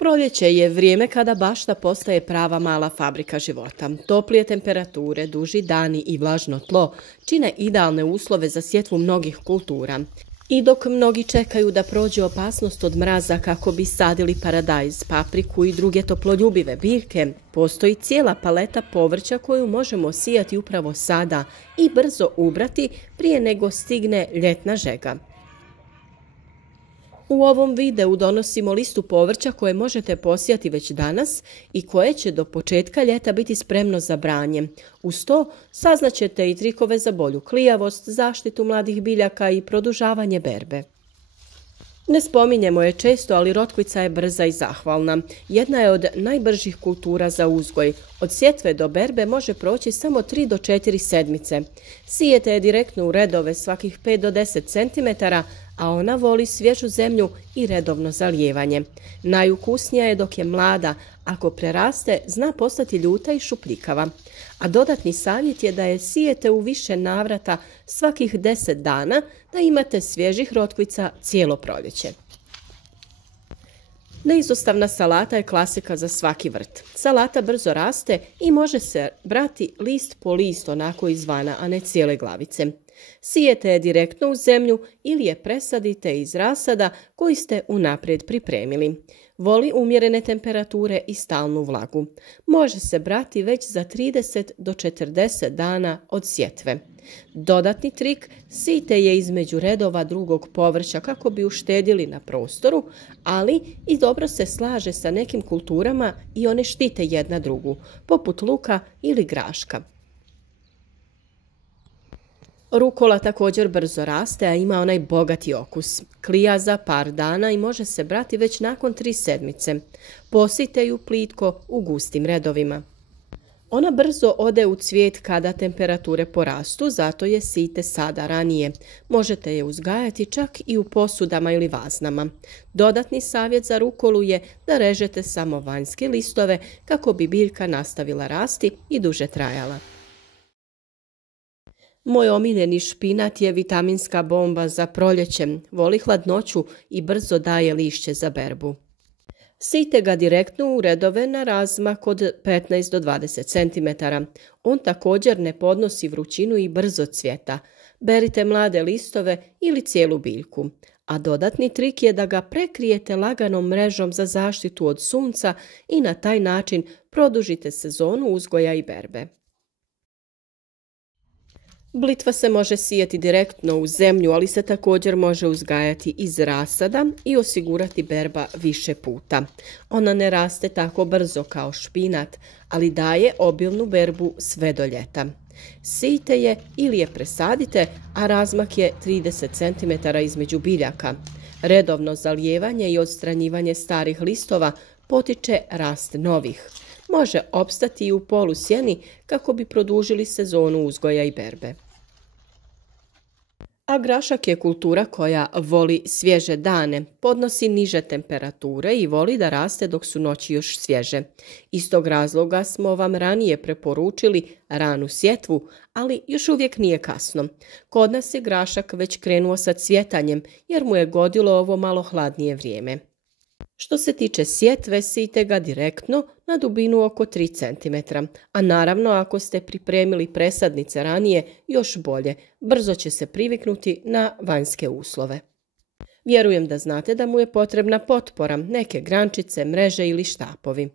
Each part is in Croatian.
Proljeće je vrijeme kada bašta postaje prava mala fabrika života. Toplije temperature, duži dani i vlažno tlo čine idealne uslove za sjetvu mnogih kultura. I dok mnogi čekaju da prođe opasnost od mraza kako bi sadili paradajz, papriku i druge toploljubive biljke, postoji cijela paleta povrća koju možemo sijati upravo sada i brzo ubrati prije nego stigne ljetna žega. U ovom videu donosimo listu povrća koje možete posijati već danas i koje će do početka ljeta biti spremno za branje. Uz to saznaćete i trikove za bolju klijavost, zaštitu mladih biljaka i produžavanje berbe. Ne spominjemo je često, ali rotkvica je brza i zahvalna. Jedna je od najbržih kultura za uzgoj. Od sjetve do berbe može proći samo 3 do 4 sedmice. Sijete je direktno u redove svakih 5 do 10 cm, a ona voli svježu zemlju i redovno zalijevanje. Najukusnija je dok je mlada, ako preraste zna postati ljuta i šupljikava. A dodatni savjet je da je sijete u više navrata svakih 10 dana da imate svježih rotkvica cijelo proljeće. Neizostavna salata je klasika za svaki vrt. Salata brzo raste i može se brati list po list onako izvana, a ne cijele glavice. Sijete je direktno u zemlju ili je presadite iz rasada koji ste unaprijed pripremili. Voli umjerene temperature i stalnu vlagu. Može se brati već za 30 do 40 dana od sjetve. Dodatni trik, sijte je između redova drugog povrća kako bi uštedili na prostoru, ali i dobro se slaže sa nekim kulturama i one štite jedna drugu, poput luka ili graška. Rukola također brzo raste, a ima onaj bogati okus. Klija za par dana i može se brati već nakon 3 sedmice. Posijte ju plitko u gustim redovima. Ona brzo ode u cvijet kada temperature porastu, zato je sijte sada ranije. Možete je uzgajati čak i u posudama ili vaznama. Dodatni savjet za rukolu je da režete samo vanjske listove kako bi biljka nastavila rasti i duže trajala. Moj omiljeni špinat je vitaminska bomba za proljeće, voli hladnoću i brzo daje lišće za berbu. Sijte ga direktno u redove na razmak od 15 do 20 cm. On također ne podnosi vrućinu i brzo cvjeta. Berite mlade listove ili cijelu biljku. A dodatni trik je da ga prekrijete laganom mrežom za zaštitu od sunca i na taj način produžite sezonu uzgoja i berbe. Blitva se može sijati direktno u zemlju, ali se također može uzgajati iz rasada i osigurati berba više puta. Ona ne raste tako brzo kao špinat, ali daje obilnu berbu sve do ljeta. Sijte je ili je presadite, a razmak je 30 cm između biljaka. Redovno zalijevanje i odstranjivanje starih listova potiče rast novih. Može opstati i u polusjeni kako bi produžili sezonu uzgoja i berbe. A grašak je kultura koja voli svježe dane, podnosi niže temperature i voli da raste dok su noći još svježe. Iz tog razloga smo vam ranije preporučili ranu sjetvu, ali još uvijek nije kasno. Kod nas je grašak već krenuo sa cvjetanjem jer mu je godilo ovo malo hladnije vrijeme. Što se tiče sjetve, sijte ga direktno na dubinu oko 3 cm, a naravno ako ste pripremili presadnice ranije, još bolje, brzo će se priviknuti na vanjske uslove. Vjerujem da znate da mu je potrebna potpora, neke grančice, mreže ili štapovi.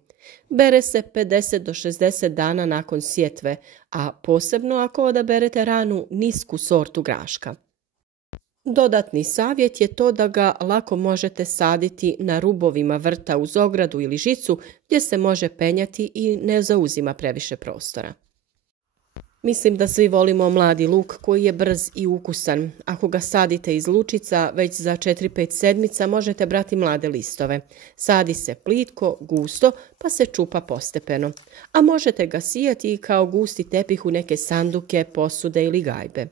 Bere se 50 do 60 dana nakon sjetve, a posebno ako odaberete ranu nisku sortu graška. Dodatni savjet je to da ga lako možete saditi na rubovima vrta uz ogradu ili žicu gdje se može penjati i ne zauzima previše prostora. Mislim da svi volimo mladi luk koji je brz i ukusan. Ako ga sadite iz lučica, već za 4-5 sedmica možete brati mlade listove. Sadi se plitko, gusto, pa se čupa postepeno. A možete ga sijati i kao gusti tepih u neke sanduke, posude ili gajbe.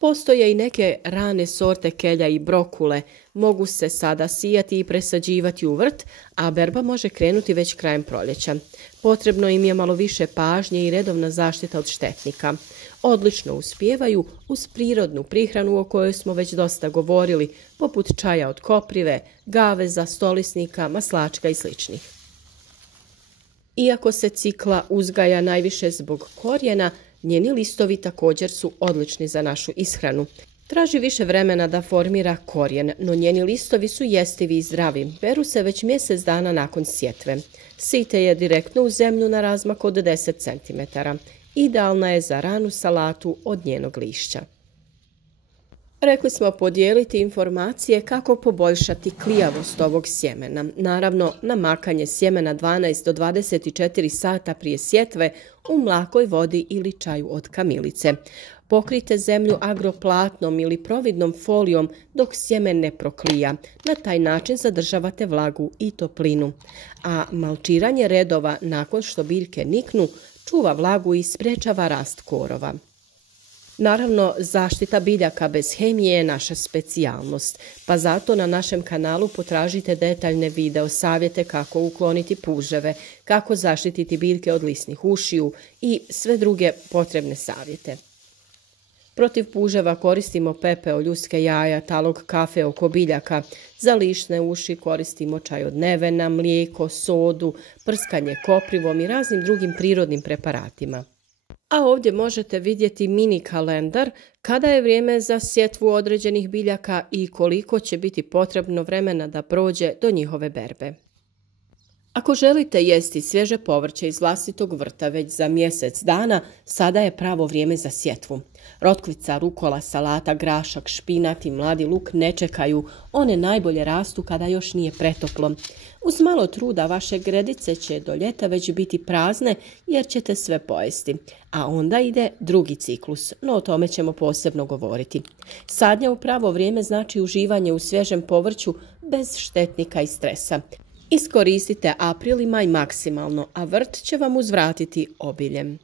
Postoje i neke rane sorte kelja i brokule, mogu se sada sijati i presađivati u vrt, a berba može krenuti već krajem proljeća. Potrebno im je malo više pažnje i redovna zaštita od štetnika. Odlično uspijevaju uz prirodnu prihranu o kojoj smo već dosta govorili, poput čaja od koprive, gaveza, stolisnika, maslačka i sl. Iako se cikla uzgaja najviše zbog korijena, njeni listovi također su odlični za našu ishranu. Traži više vremena da formira korijen, no njeni listovi su jestivi i zdravi. Beru se već mjesec dana nakon sjetve. Sijte je direktno u zemlju na razmak od 10 cm. Idealna je za ranu salatu od njenog lišća. Rekli smo podijeliti informacije kako poboljšati klijavost ovog sjemena. Naravno, namakanje sjemena 12 do 24 sata prije sjetve u mlakoj vodi ili čaju od kamilice. Pokrite zemlju agroplatnom ili providnom folijom dok sjemen ne proklija. Na taj način zadržavate vlagu i toplinu. A malčiranje redova nakon što biljke niknu čuva vlagu i sprječava rast korova. Naravno, zaštita biljaka bez hemije je naša specijalnost, pa zato na našem kanalu potražite detaljne video savjete kako ukloniti puževe, kako zaštititi biljke od lisnih ušiju i sve druge potrebne savjete. Protiv puževa koristimo pepeo, ljuske jaja, talog kafe oko biljaka. Za lišne uši koristimo čaj od nevena, mlijeko, sodu, prskanje koprivom i raznim drugim prirodnim preparatima. A ovdje možete vidjeti mini kalendar kada je vrijeme za sjetvu određenih biljaka i koliko će biti potrebno vremena da prođe do njihove berbe. Ako želite jesti svježe povrće iz vlastitog vrta već za mjesec dana, sada je pravo vrijeme za sjetvu. Rotkvica, rukola, salata, grašak, špinat i mladi luk ne čekaju, one najbolje rastu kada još nije pretoplo. Uz malo truda vaše gredice će do ljeta već biti prazne jer ćete sve pojesti. A onda ide drugi ciklus, no o tome ćemo posebno govoriti. Sadnja u pravo vrijeme znači uživanje u svježem povrću bez štetnika i stresa. Iskoristite april i maj maksimalno, a vrt će vam uzvratiti obiljem.